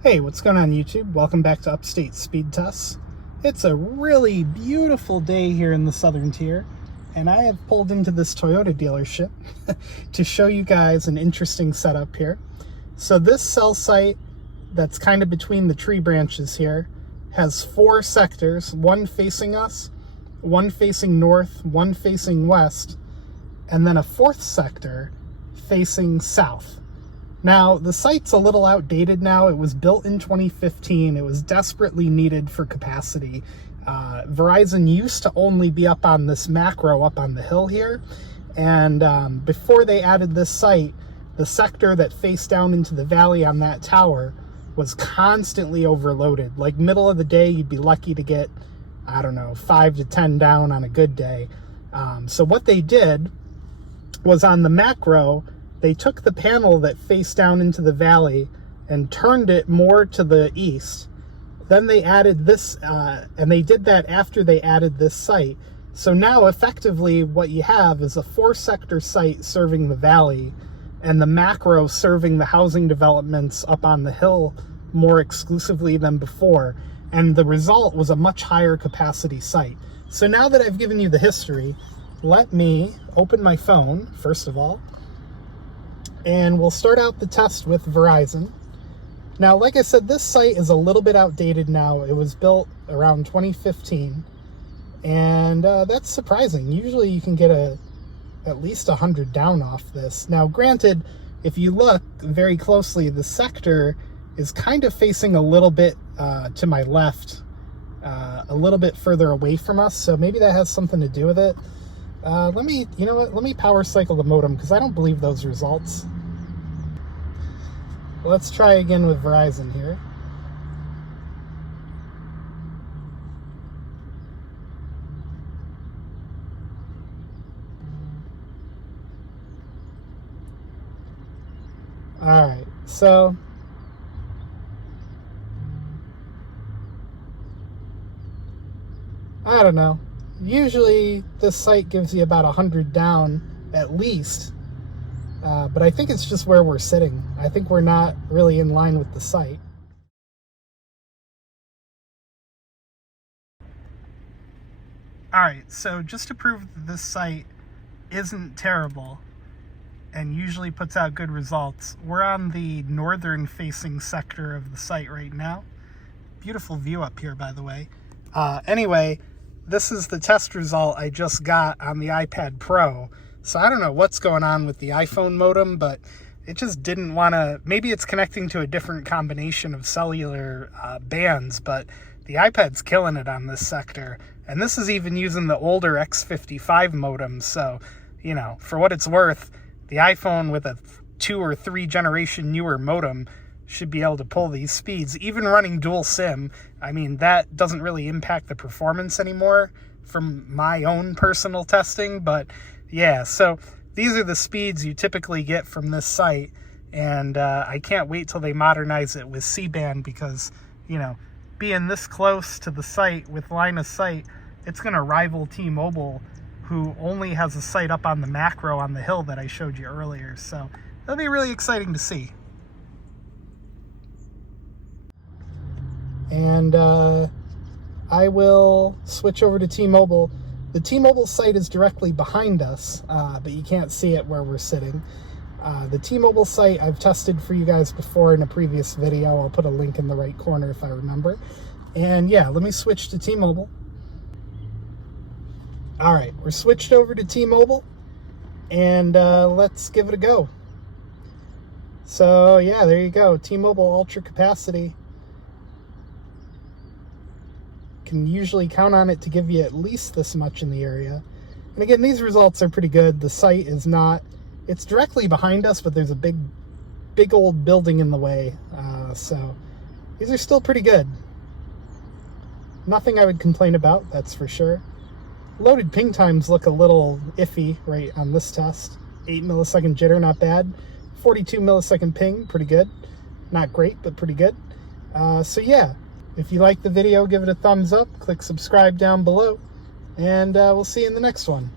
Hey, what's going on YouTube? Welcome back to Upstate Speedtests. It's a really beautiful day here in the Southern Tier, and I have pulled into this Toyota dealership to show you guys an interesting setup here. So this cell site that's kind of between the tree branches here has 4 sectors, one facing us, one facing north, one facing west, and then a 4th sector facing south. Now, the site's a little outdated now. It was built in 2015. It was desperately needed for capacity. Verizon used to only be up on this macro up on the hill here. And before they added this site, the sector that faced down into the valley on that tower was constantly overloaded. Like middle of the day, you'd be lucky to get, I don't know, 5 to 10 down on a good day. So what they did was on the macro, they took the panel that faced down into the valley and turned it more to the east. Then they added this, and they did that after they added this site. So now effectively what you have is a 4-sector site serving the valley and the macro serving the housing developments up on the hill more exclusively than before. And the result was a much higher capacity site. So now that I've given you the history, let me open my phone, first of all, and we'll start out the test with Verizon. Now, like I said, this site is a little bit outdated now. It was built around 2015, and that's surprising. Usually you can get at least 100 down off this. Now, granted, if you look very closely, the sector is kind of facing a little bit to my left, a little bit further away from us, so maybe that has something to do with it. Let me power cycle the modem because I don't believe those results. Let's try again with Verizon here. Alright, so I don't know. Usually this site gives you about 100 down at least, but I think it's just where we're sitting. I think we're not really in line with the site. Alright, so just to prove that this site isn't terrible and usually puts out good results, we're on the northern facing sector of the site right now. Beautiful view up here, by the way. Anyway, this is the test result I just got on the iPad Pro. So I don't know what's going on with the iPhone modem, but it just didn't want to. Maybe it's connecting to a different combination of cellular bands, but the iPad's killing it on this sector. And this is even using the older X55 modem. So, you know, for what it's worth, the iPhone with a 2 or 3 generation newer modem should be able to pull these speeds. Even running dual SIM, I mean, that doesn't really impact the performance anymore from my own personal testing. But yeah, so these are the speeds you typically get from this site. And I can't wait till they modernize it with C-band because, you know, being this close to the site with line of sight, it's going to rival T-Mobile, who only has a site up on the macro on the hill that I showed you earlier. So that'll be really exciting to see. And I will switch over to T-Mobile. The T-Mobile site is directly behind us, but you can't see it where we're sitting. The T-Mobile site I've tested for you guys before in a previous video. I'll put a link in the right corner if I remember. And yeah, let me switch to T-Mobile. All right, we're switched over to T-Mobile, and let's give it a go. So yeah, there you go. T-Mobile Ultra Capacity. Can usually count on it to give you at least this much in the area. And again, these results are pretty good. The site is not, it's directly behind us, but there's a big old building in the way. So these are still pretty good. Nothing I would complain about, that's for sure. Loaded ping times look a little iffy right on this test. 8 millisecond jitter, not bad. 42 millisecond ping, pretty good. Not great, but pretty good. So yeah. If you like the video, give it a thumbs up, click subscribe down below, and we'll see you in the next one.